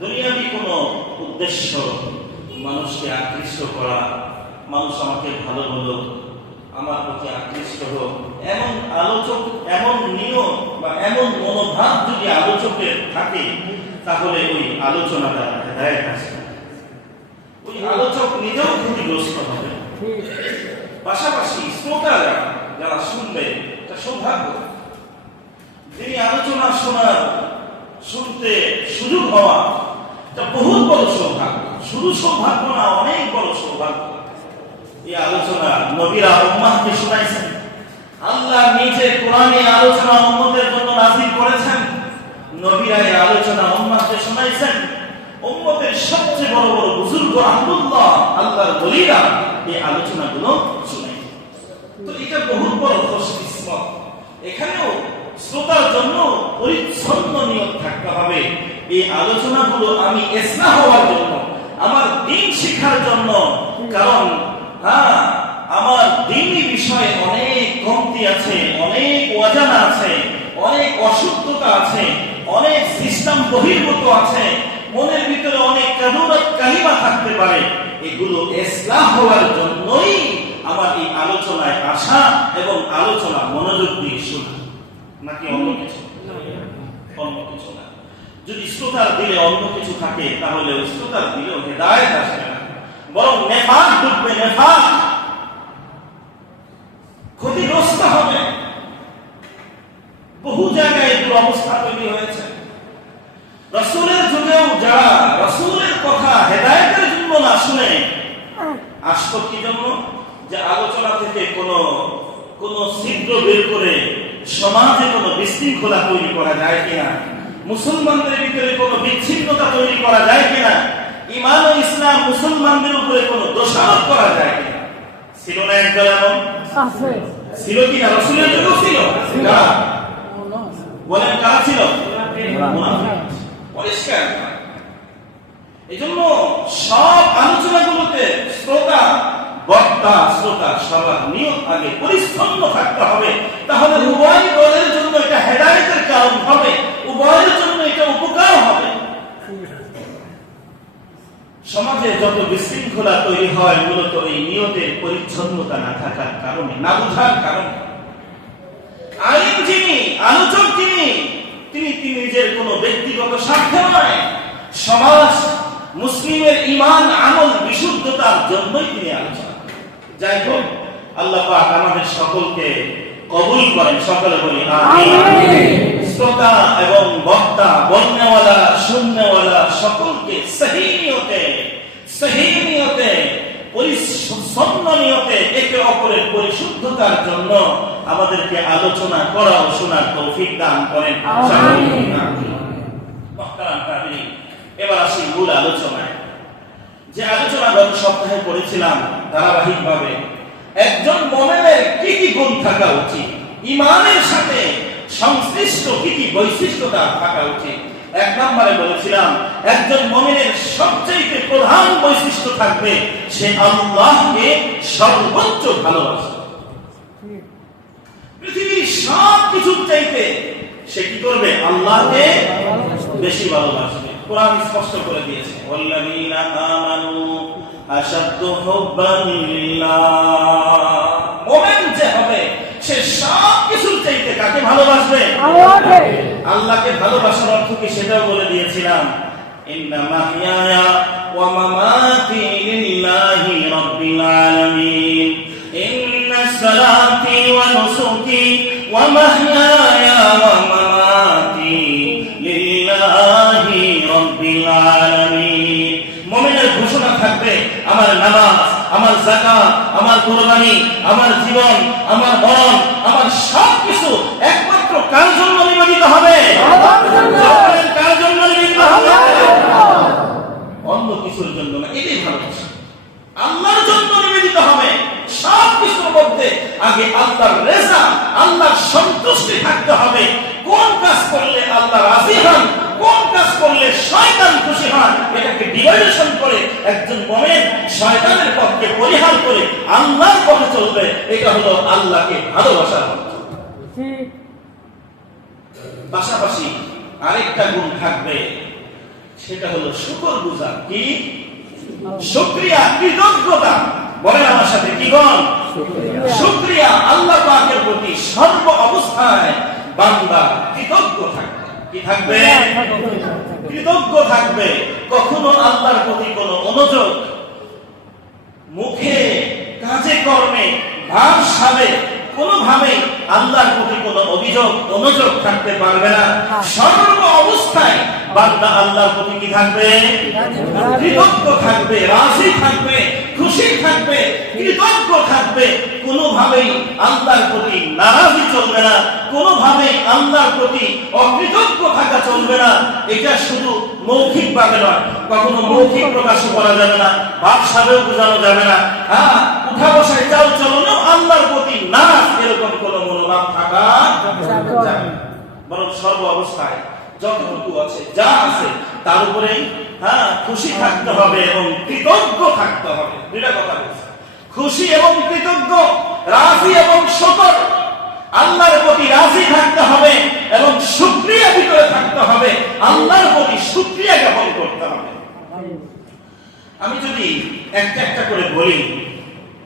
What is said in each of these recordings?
দুনিয়াবি কোনো উদ্দেশ্য মানুষকে আকৃষ্ট করা, মানুষ আমাকে ভালো বলো, আমার প্রতি আকৃষ্ট হোক, এমন আলোচক, এমন নিয়ম বা এমন মনোভাব যদি আলোচকের থাকে, তাহলে ওই আলোচনাটা হেদায়ত আসে ওই আলোচক নিজেও ক্ষতিগ্রস্ত হবে। পাশাপাশি শ্রোতারা যারা শুনবে তা সৌভাগ্য। যিনি আলোচনা শোনার শুনতে সুযোগ হওয়া এটা বহুত বড় সৌভাগ্য। শুধু সৌভাগ্য না, অনেক বড় সৌভাগ্য। এই আলোচনা নবীরা উম্মাহকে শোনাইছেন। আল্লাহ নিজে কোরআনে আলোচনা উম্মতের জন্য নাজিল করেছেন। নবীরা এই আলোচনা উম্মাহকে শোনাইছেন। উম্মতের সবচেয়ে বড় বড় বুজুর্গ আব্দুল্লাহ, আল্লাহর বলিরা এই আলোচনাগুলো শুনাইছেন তো এটা বহুত বড় খুশকিসমত এখানেও শ্রোতার জন্য পরিচ্ছন্ন নিয়ত থাকতে হবে। এই আলোচনাগুলো আমি এসনা হওয়ার জন্য, আমার দিন শিখার জন্য, কারণ হ্যাঁ আমার দিনই বিষয়ে অনেক কমতি আছে, অনেক অজানা আছে, অনেক অশুদ্ধতা আছে, অনেক সিস্টেম বহির্ভূত আছে, মনের ভিতরে অনেক কাদুরাত কালিমা থাকতে পারে। এগুলো ইসলাম হওয়ার জন্যই আমার এই আলোচনায় আসা এবং আলোচনা মনোযোগ দিয়ে শোনা। নাকি অন্য কিছু? অন্য কিছু না। যদি শ্রোতার দিলে অন্য কিছু থাকে, তাহলে শ্রোতার দিলেও হেদায়ত আসবে না। বরং নেফাক ডুববে নেফাক। ক্ষতিগ্রস্ত হবে। বহু জায়গায় এগুলো অবস্থা তৈরি হয়েছে। রসুলের যুগেও যারা রসুলের কথা হেদায়তের জন্য না শুনে আসতো কি জন্য? যে আলোচনা থেকে কোনো, কোন ছিদ্র বের করে সমাজে কোনো বিশৃঙ্খলা তৈরি করা যায় কিনা? মুসলমানদের ভিতরে কোনো বিচ্ছিন্নতা তৈরি করা যায় কিনা? ইমান ও ইসলাম মুসলমানদের উপরে কোনো দোষারোপ করা যায় কিনা? ছিল না একদল এমন? ছিল কিনা? রসুলের যুগেও ছিল? বলেন কারা ছিল? পরিষ্কার। এই জন্য সব আলোচনাগুলোতে শ্রোতা বক্তা, শ্রোতা সবার নিয়ত আগে পরিচ্ছন্ন থাকতে হবে। তাহলে উভয় দলের জন্য এটা হেদায়তের কারণ হবে। উভয়ের জন্য এটা উপকার হবে। সমাজে যত বিশৃঙ্খলা তৈরি হয়, মূলত এই নিয়তের পরিচ্ছন্নতা না থাকার কারণে, না বোঝার কারণে। আইন যিনি, আলোচক যিনি, তিনি তিনি নিজের কোনো ব্যক্তিগত স্বার্থ নয়। সমাজ, মুসলিমের ইমান আমল, বিশুদ্ধতার জন্যই তিনি আলোচনা। যাই হোক আল্লাহ পাক আমাদের সকলকে কবুল করেন। সকলে বলি। শ্রোতা এবং বক্তা বন্যওয়ালা শূন্যওয়ালা সকলকে সহি নিয়তে সহি নিয়তে পরিচ্ছন্ন নিয়তে একে অপরের পরিশুদ্ধতার জন্য আমাদেরকে আলোচনা করা ও শোনার তৌফিক দান করেন। এবার আসি মূল আলোচনায়। যে আলোচনা গত সপ্তাহে করেছিলাম ধারাবাহিকভাবে। একজন মোমেনের কি কি গুণ থাকা উচিত? ইমানের সাথে সংশ্লিষ্ট কি কি বৈশিষ্ট্য তার থাকা উচিত? এক নম্বরে বলেছিলাম, একজন মোমেনের সবচেয়ে প্রধান বৈশিষ্ট্য থাকবে সে আল্লাহকে সর্বোচ্চ ভালোবাসে। পৃথিবীর সব কিছুর চাইতে সে কি করবে? আল্লাহকে বেশি ভালোবাসবে। কোরআন স্পষ্ট করে দিয়েছে আশাদ্দু হুব্বান যে হবে সে সব কিছুর চাইতে কাকে ভালোবাসবে? আল্লাহকে ভালোবাসার অর্থ কি সেটাও বলে দিয়েছিলাম। ইন্না মাহিয়ায়া ওয়া মামাতি লিল্লাহি রাব্বিল আলামিন। ইন্না সালাতি ওয়া নুসুকি ওয়া মাহইয়ায়া ওয়া কুরবানি আমার জীবন, আমার মরণ, আমার সব কিছু একমাত্র কার জন্য নিবেদিত হবে? কার জন্য নিবেদিত হবে? অন্য কিছুর জন্য না, এটাই ভালোবাসা। আল্লাহর জন্য নিবেদিত হবে সব কিছুর মধ্যে। আগে আল্লাহর রেজা, আল্লাহর সন্তুষ্টি থাকতে হবে। কোন কাজ করলে আল্লাহ রাজি হন, কোন কাজ করলে শয়তান খুশি হন, এটাকে ডিভাইডেশন করে একজন মোমেন শয়তানের পক্ষে পরিহার করে আল্লাহর পথে চলবে এটা হলো আল্লাহকে ভালোবাসার পাশাপাশি আরেকটা গুণ থাকবে সেটা হলো শুকর গুজার। কি? শুক্রিয়া কৃতজ্ঞতা। বলেন আমার সাথে কি গণ? শুক্রিয়া। আল্লাহ পাকের প্রতি সর্ব অবস্থায় বান্দা কৃতজ্ঞ থাকবে। কি থাকবে? কৃতজ্ঞ থাকবে। কখনো আল্লাহর প্রতি কোনো অনুযোগ মুখে কাজে কর্মে ভাব সাবে কোনোভাবে আল্লাহর প্রতি কোনো অভিযোগ অনুযোগ থাকতে পারবে না। সর্ব অবস্থায় বান্দা আল্লাহর প্রতি কি থাকবে? কৃতজ্ঞ থাকবে রাজি থাকবে খুশি থাকবে কৃতজ্ঞ থাকবে। কোনোভাবেই আল্লাহর প্রতি নারাজি চলবে না কোনোভাবেই আল্লাহর প্রতি অকৃতজ্ঞ থাকা চলবে না। এটা শুধু মৌখিক ভাবে নয় কখনো মৌখিক প্রকাশ করা যাবে না ভাবসাবেও বোঝানো যাবে না। হ্যাঁ উঠা বসায় চাল চলনেও আল্লাহর প্রতি না এরকম কোন থাকা বরং সর্ব অবস্থায় যতটুকু আছে যা আছে তার উপরেই হ্যাঁ খুশি থাকতে হবে এবং কৃতজ্ঞ থাকতে হবে। দুইটা কথা বলছে। খুশি এবং কৃতজ্ঞ রাজি এবং শকর। আল্লাহর প্রতি রাজি থাকতে হবে এবং শুক্রিয়া ভিতরে থাকতে হবে। আল্লাহর প্রতি শুক্রিয়া জ্ঞাপন করতে হবে। আমি যদি একটা একটা করে বলি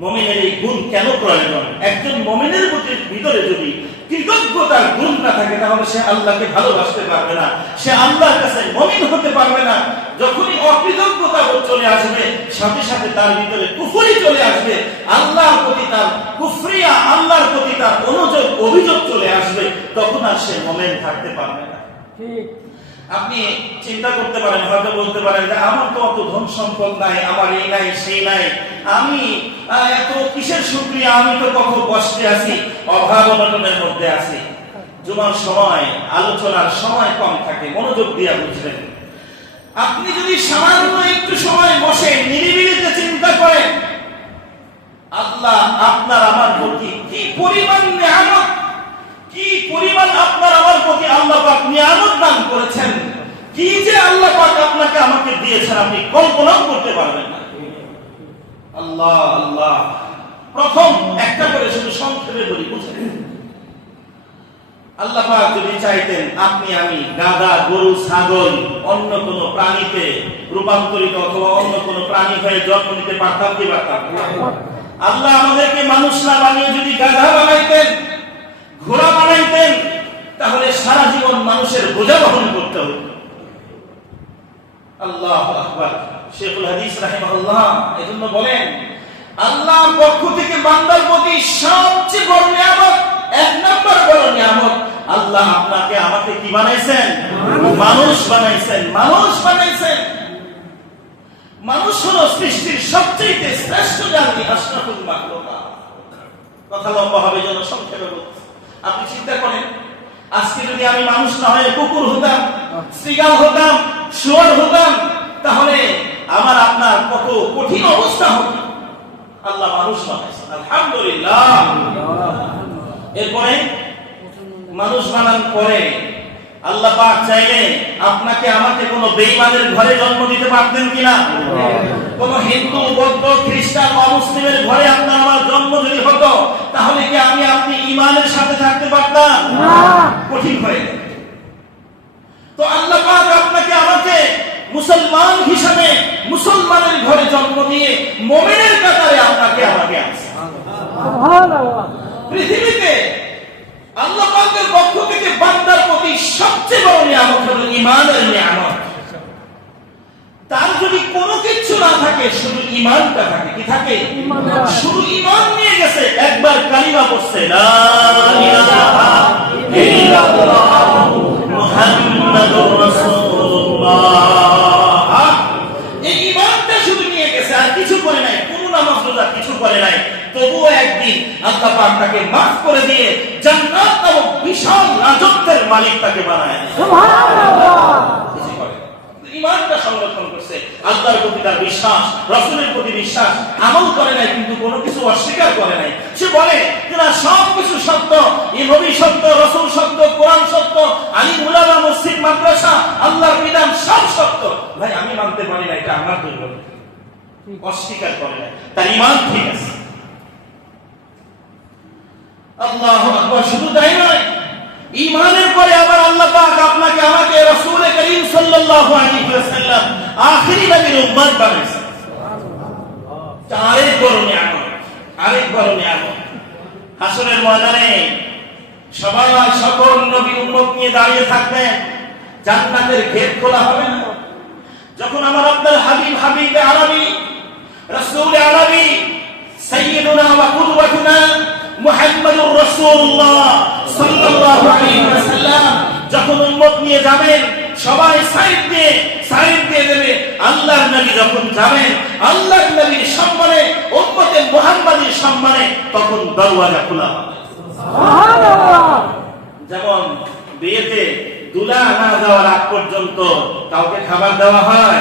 মমিনের এই গুণ কেন প্রয়োজন একজন মমিনের প্রতি ভিতরে যদি কৃতজ্ঞতার গুণ না থাকে, তাহলে সে আল্লাহকে ভালোবাসতে পারবে না। সে আল্লাহর কাছে মমিন হতে পারবে না। যখনই অকৃতজ্ঞতা চলে আসবে, সাথে সাথে তার ভিতরে কুফরি চলে আসবে। আল্লাহর প্রতি তার কুফরিয়া, আল্লাহর প্রতি তার অনুযোগ অভিযোগ চলে আসবে। তখন আর সে মমেন থাকতে পারবে না। ঠিক। আপনি চিন্তা করতে পারেন, হয়তো বলতে পারেন যে আমার তো অত ধন সম্পদ নাই, আমার এই নাই, সেই নাই। আমি এত কিসের শুক্রিয়া আমি তো কত কষ্টে আছি অভাব অনটনের মধ্যে আছি। জুমার সময়, আলোচনার সময় কম থাকে, মনোযোগ দিয়া বুঝবেন। আপনি যদি সামান্য একটু সময় বসে নিরিবিলিতে চিন্তা করেন, আল্লাহ আপনার আমার প্রতি কি পরিমাণ নিয়ামত কি পরিমাণ আপনার আমার প্রতি আল্লাহ পাক নিয়ামত দান করেছেন? কি যে আল্লাহ পাক আপনাকে আমাকে দিয়েছেন আপনি কল্পনাও করতে পারবেন না। আল্লাহ আল্লাহ। প্রথম একটা করে শুধু সংক্ষেপে বলি বুঝেন আল্লাহ পাক যদি চাইতেন আপনি আমি গাধা, গরু, ছাগল, অন্য কোন প্রাণীতে রূপান্তরিত অথবা অন্য কোন প্রাণী হয়ে জন্ম নিতে পারতাম কি পারতাম আল্লাহ আমাদেরকে মানুষ না বানিয়ে যদি গাধা বানাইতেন ঘোড়া বানাইতেন, তাহলে সারা জীবন মানুষের বোঝা বহন করতে হতো আল্লাহ আকবার। শেখুল হাদিস রাহিমাহুল্লাহ এজন্য বলেন, আল্লাহর পক্ষ থেকে বান্দার প্রতি সবচেয়ে বড় নিয়ামত, এক নম্বর বড় নিয়ামত, আল্লাহ আপনাকে আমাকে কি বানাইছেন? মানুষ বানাইছেন। মানুষ বানাইছেন। মানুষ হলো সৃষ্টির সবচেয়ে শ্রেষ্ঠ জাতি, আশরাফুল মাখলুকাত। কথা লম্বা হবে যেন সংক্ষেপে আপনি চিন্তা করেন আজকে যদি আমি মানুষ না হয় কুকুর হতাম শ্রীগাল হতাম শুয়ার হতাম তাহলে আমার আপনার কত কঠিন অবস্থা হতো। আল্লাহ মানুষ বানাইছেন আলহামদুলিল্লাহ। এরপরে মানুষ বানান পরে আল্লাহ পাক চাইলে আপনাকে আমাকে কোন বেঈমানের ঘরে জন্ম দিতে পারতেন কিনা? কোন হিন্দু বৌদ্ধ খ্রিস্টান অমুসলিমের ঘরে আপনার আমার জন্ম যদি হতো তাহলে কি আমি আপনি ইমানের সাথে থাকতে পারতাম? কঠিন হয়ে তো আল্লাহ পাক আপনাকে আমাকে মুসলমান হিসাবে মুসলমানের ঘরে জন্ম দিয়ে মোমেনের কাতারে আপনাকে আমাকে আছে পৃথিবীতে আল্লাহ পাকের পক্ষ সবচেয়ে বড় নিয়ামত হলো ইমানের নিয়ামত। তার যদি কোনো কিছু না থাকে শুধু ইমানটা থাকে কি থাকে? শুধু ইমান নিয়ে গেছে একবার কালিমা পড়ছে লা ইলাহা ইল্লাল্লাহ মুহাম্মাদুর রাসূলুল্লাহ। এই ইমানটা শুধু নিয়ে গেছে আর কিছু করে নাই কোন নামাজ রোজা কিছু করে নাই। তবুও একদিন আল্লাহ পাক তাকে মাফ করে দিয়ে জান্নাত নামক বিশাল রাজত্বের মালিক তাকে বানায়। সুবহানাল্লাহ। কিছু করে না। ইমানটা সংরক্ষণ করছে। আল্লাহর প্রতি তার বিশ্বাস রসুলের প্রতি বিশ্বাস আমল করে নাই কিন্তু কোনো কিছু অস্বীকার করে নাই। সে বলে যে না সব কিছু সত্য। এই নবী সত্য রসুল সত্য কোরআন সত্য আলী মুলামা মসজিদ মাদ্রাসা আল্লাহর বিধান সব সত্য। ভাই আমি মানতে পারি না এটা আমার দুর্বলতা অস্বীকার করে না তার ইমান ঠিক আছে। আল্লাহ শুধু তাই নয় ইমানের পরে আবার আল্লাহ পাক আপনাকে আমাকে রাসূল করিম সাল্লাল্লাহু আলাইহি ওয়াসাল্লাম আখেরি নবীর উম্মত বানাইছেন আরেক বড় নিয়ামত, আরেক বড় নিয়ামত। হাসরের ময়দানে সবাই সকল নবী উম্মত নিয়ে দাঁড়িয়ে থাকবেন জান্নাতের গেট খোলা হবে না। যখন আমার আপনার হাবিব হাবিব আরবি, রাসূল আরবি, সাইয়্যিদুনা ওয়া কুদওয়াতুনা মুহাম্মাদুর রাসূলুল্লাহ সাল্লাল্লাহু আলাইহি ওয়াসাল্লাম। যখন উম্মত নিয়ে যাবেন, সবাই সাইড দিয়ে সাইড দিয়ে দেবে। আল্লাহর নবী যখন যাবেন, আল্লাহর নবীর সম্মানে উম্মতে মুহাম্মাদীর সম্মানে তখন দরওয়াজা খোলা। হবে সুবহানাল্লাহ যেমন বিয়েতে দুলা না যাওয়ার আগ পর্যন্ত কাউকে খাবার দেওয়া হয়?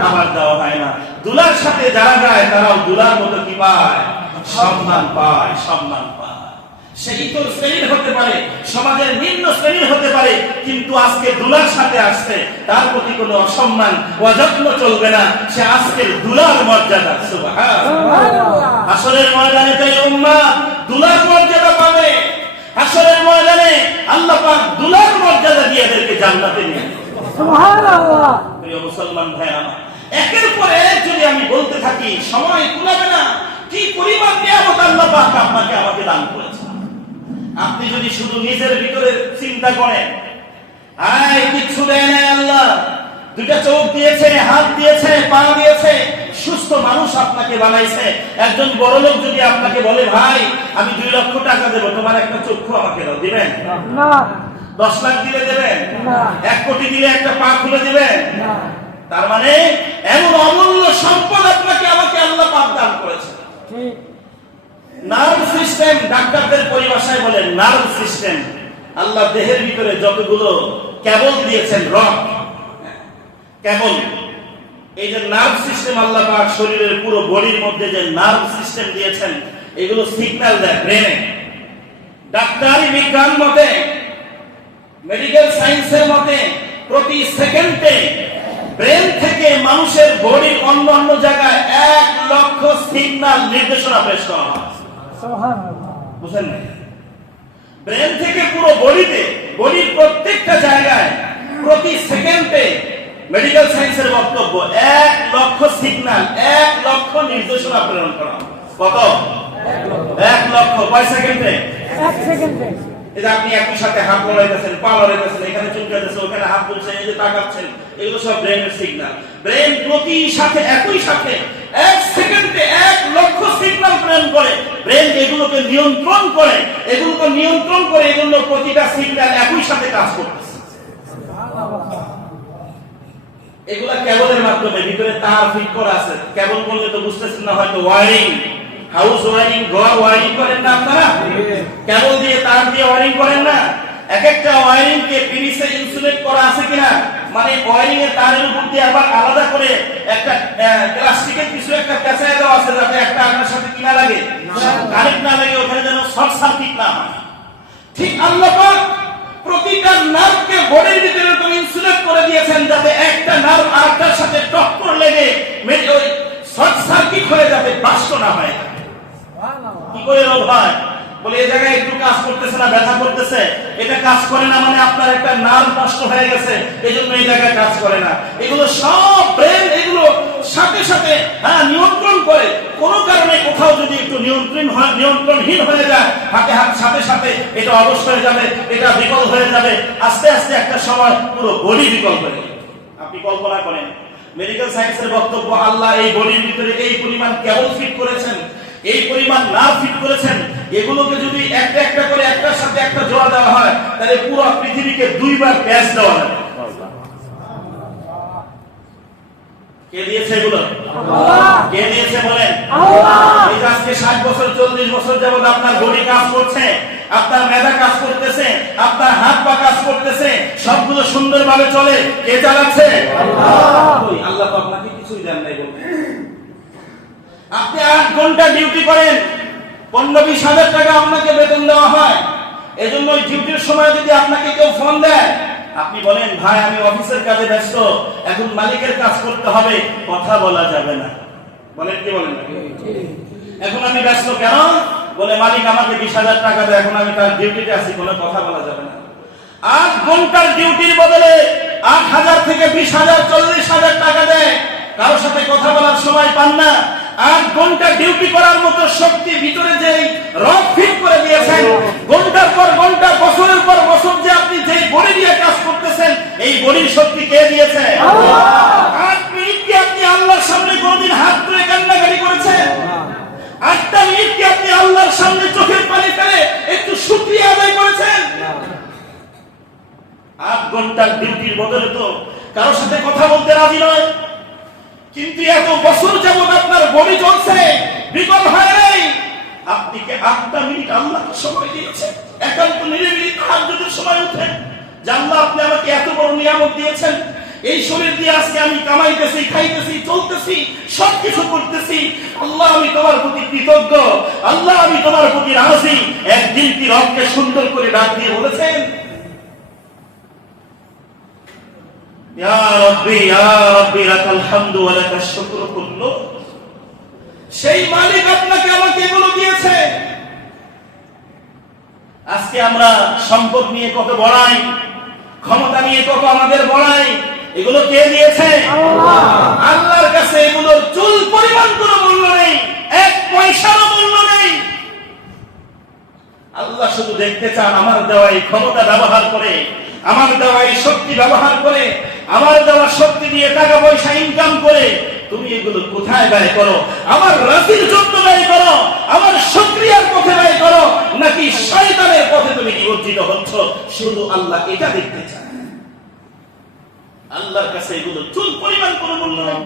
খাবার দেওয়া হয় না। দুলার সাথে যারা যায়, তারাও দুলার মতো কি পায়? সম্মান পায় সম্মান পায়। সেই তো শ্রেণির হতে পারে সমাজের নিম্ন শ্রেণির হতে পারে কিন্তু আজকে দুলার সাথে আসছে তার প্রতি কোনো অসম্মান অযত্ন চলবে না। সে আজকের দুলার মর্যাদা হাসরের ময়দানে তাই উম্মা দুলার মর্যাদা পাবে। হাসরের ময়দানে আল্লাহ পাক দুলার মর্যাদা দিয়ে এদেরকে জান্নাতে নিয়ে প্রিয় মুসলমান ভাই আমার একের পর এক যদি আমি বলতে থাকি সময় কুলাবে না কি পরিমাণ নিয়ামত আল্লাহ পাক আপনাকে আমাকে দান করেছে আপনি যদি শুধু নিজের ভিতরে চিন্তা করেন আয় কিচ্ছু দেয় না আল্লাহ। দুটা চোখ দিয়েছে হাত দিয়েছে পা দিয়েছে সুস্থ মানুষ আপনাকে বানাইছে। একজন বড় লোক যদি আপনাকে বলে ভাই আমি দুই লক্ষ টাকা দেবো তোমার একটা চক্ষু আমাকে দাও দিবেন? না। দশ লাখ দিলে দেবেন? না। এক কোটি দিলে একটা পা খুলে দিবেন? না। তার মানে এমন অমূল্য সম্পদ আপনাকে আমাকে আল্লাহ পাক দান করেছে নার্ভ সিস্টেম ডাক্তারদের পরিভাষায় বলেন নার্ভ সিস্টেম। আল্লাহ দেহের ভিতরে যতগুলো কেবল দিয়েছেন, রক কেবল এই যে নার্ভ সিস্টেম আল্লাহ পাক শরীরের পুরো বডির মধ্যে যে নার্ভ সিস্টেম দিয়েছেন, এগুলো সিগন্যাল দেয় ব্রেনে। ডাক্তারি বিজ্ঞান মতে, মেডিকেল সায়েন্সের মতে, প্রতি সেকেন্ডে ব্রেন থেকে মানুষের বডির অন্য অন্য জায়গায় এক লক্ষ সিগনাল নির্দেশনা পেশ করা হয়। বুঝলেন ব্রেন থেকে পুরো বডিতে বডির প্রত্যেকটা জায়গায় প্রতি সেকেন্ডে মেডিকেল সায়েন্সের বক্তব্য এক লক্ষ সিগনাল এক লক্ষ নির্দেশনা প্রেরণ করা। কত? এক লক্ষ। কয় সেকেন্ডে? এক সেকেন্ডে। আপনি একই সাথে হাত লড়াইতেছেন পা লড়াইতেছেন, এখানে চুলকাইতেছেন ওখানে হাত তুলছেন, এই যে তাকাচ্ছেন, এগুলো সব ব্রেনের সিগন্যাল ব্রেন প্রতি সাথে একই সাথে এক সেকেন্ডে এক লক্ষ সিগন্যাল প্রেরণ করে। ব্রেন এগুলোকে নিয়ন্ত্রণ করে, এগুলোকে নিয়ন্ত্রণ করে এগুলো প্রতিটা সিগন্যাল একই সাথে কাজ করতেছে। এগুলা কেবলের মাধ্যমে, ভিতরে তার ফিট করা আছে। কেবল বললে তো বুঝতেছেন না হয়তো ওয়ারিং হাউস ওয়ারিং ঘর ওয়ারিং করেন না আপনারা? কেবল দিয়ে তার দিয়ে ওয়ারিং করেন না? এক একটা ওয়ারিং কে পিরিসে ইনসুলেট করা আছে কিনা? মানে ওয়ারিং এর তারের উপর দিয়ে আবার আলাদা করে একটা প্লাস্টিকের কিছু একটা পেঁচায় দেওয়া আছে যাতে একটা আপনার সাথে কিনা লাগে? কারেন্ট না লাগে ওখানে যেন শর্ট সার্কিট না হয়। ঠিক আল্লাহ পাক প্রতিটা নার্ভকে বডির ভিতরে এরকম ইনসুলেট করে দিয়েছেন যাতে একটা নার্ভ আরেকটার সাথে টক্কর লেগে শর্ট সার্কিট হয়ে যাতে বাস্ট না হয়। কি করে রোগ হয় বলে এই জায়গায় একটু কাজ করতেছে না, ব্যথা করতেছে। এটা কাজ করে না মানে আপনার একটা নার্ভ নষ্ট হয়ে গেছে। এই জন্য এই জায়গায় কাজ করে না। এগুলো সব ব্রেন এগুলো সাথে সাথে হ্যাঁ নিয়ন্ত্রণ করে। কোনো কারণে কোথাও যদি একটু নিয়ন্ত্রণ হয়, নিয়ন্ত্রণহীন হয়ে যায়, হাতে হাত সাথে সাথে এটা অবশ হয়ে যাবে, এটা বিকল হয়ে যাবে। আস্তে আস্তে একটা সময় পুরো বডি বিকল হয়ে আপনি কল্পনা করেন মেডিকেল সায়েন্সের বক্তব্য, আল্লাহ, এই বডির ভিতরে এই পরিমাণ কেবল ফিট করেছেন এই পরিমাণ না ফিট করেছেন এগুলোকে যদি একটা একটা করে একটার সাথে একটা জোড়া দেওয়া হয় তাহলে পুরো পৃথিবীকে দুইবার প্যাচ দেওয়া যাবে কে দিয়েছে এগুলো? কে দিয়েছে বলেন? এই আজকে ষাট বছর চল্লিশ বছর আপনার বডি কাজ করছে আপনার মেধা কাজ করতেছে আপনার হাত পা কাজ করতেছে সবগুলো সুন্দরভাবে চলে। কে চালাচ্ছে? আল্লাহ তো আপনাকে কিছুই দেন নাই বলতে। আপনি আট ঘণ্টা ডিউটি করেন। পনেরো বিশ হাজার টাকা আপনাকে বেতন দেওয়া হয়। এজন্য ডিউটির সময় যদি আপনাকে কেউ ফোন দেয়, আপনি বলেন, ভাই, আমি অফিসের কাজে ব্যস্ত। এখন মালিকের কাজ করতে হবে। কথা বলা যাবে না। বলেন কি বলেন এখন আমি ব্যস্ত কেন? বলে, মালিক আমাকে বিশ হাজার টাকা দেয়। এখন আমি তার ডিউটিতে আছি। কোনো কথা বলা যাবে না। আট ঘণ্টার ডিউটির বদলে আট হাজার থেকে বিশ হাজার, চল্লিশ হাজার টাকা দেয়। কারোর সাথে কথা বলার সময় পান না। আট ঘণ্টা ডিউটি করার মতো শক্তি ভিতরে যেই রক ফিট করে দিয়েছেন ঘণ্টার পর ঘণ্টা বছরের পর বছর যে আপনি যেই বডি দিয়ে কাজ করতেছেন এই বডির শক্তি কে দিয়েছে? আট মিনিট কি আপনি আল্লাহর সামনে কোনদিন হাত তুলে কান্নাকাটি করেছেন? আটটা মিনিট কি আপনি আল্লাহর সামনে চোখের পানি ফেলে একটু শুক্রিয়া আদায় করেছেন? আট ঘণ্টার ডিউটির বদলে তো কারোর সাথে কথা বলতে রাজি নয়। কিন্তু এত বছর যেমন আপনার বডি চলছে বিকল হয় নাই। আপনি কি আটটা মিনিট আল্লাহকে সময় দিয়েছেন? একান্ত নিরিবিলি তাহাজ্জুদের সময় উঠেন। যে আল্লাহ, আপনি আমাকে এত বড় নিয়ামত দিয়েছেন। এই শরীর দিয়ে আজকে আমি কামাইতেছি, খাইতেছি, চলতেছি, সবকিছু করতেছি। আল্লাহ, আমি তোমার প্রতি কৃতজ্ঞ। আল্লাহ, আমি তোমার প্রতি রাজি। একদিন কি রবকে সুন্দর করে ডাক দিয়ে বলেছেন সেই মালিক আপনাকে আমাকে এগুলো দিয়েছে। আজকে আমরা সম্পদ নিয়ে কত বড়াই ক্ষমতা নিয়ে কত আমাদের বড়াই এগুলো কে দিয়েছে? আল্লাহর কাছে এগুলোর চুল পরিমাণ কোনো মূল্য নেই এক পয়সারও মূল্য নেই। আল্লাহ শুধু দেখতে চান আমার দেওয়া এই ক্ষমতা ব্যবহার করে আমার দেওয়া এই শক্তি ব্যবহার করে আমার দেওয়ার শক্তি দিয়ে টাকা পয়সা ইনকাম করে তুমি এগুলো কোথায় ব্যয় করো? আমার রাশির জন্য ব্যয় করো, আমার সক্রিয়ার পথে ব্যয় করো, নাকি শয়তানের পথে তুমি নিবর্জিত হচ্ছ? শুধু আল্লাহ এটা দেখতে চায়। আল্লাহর কাছে এগুলো চুল পরিমাণ কোনো মূল্য নেই।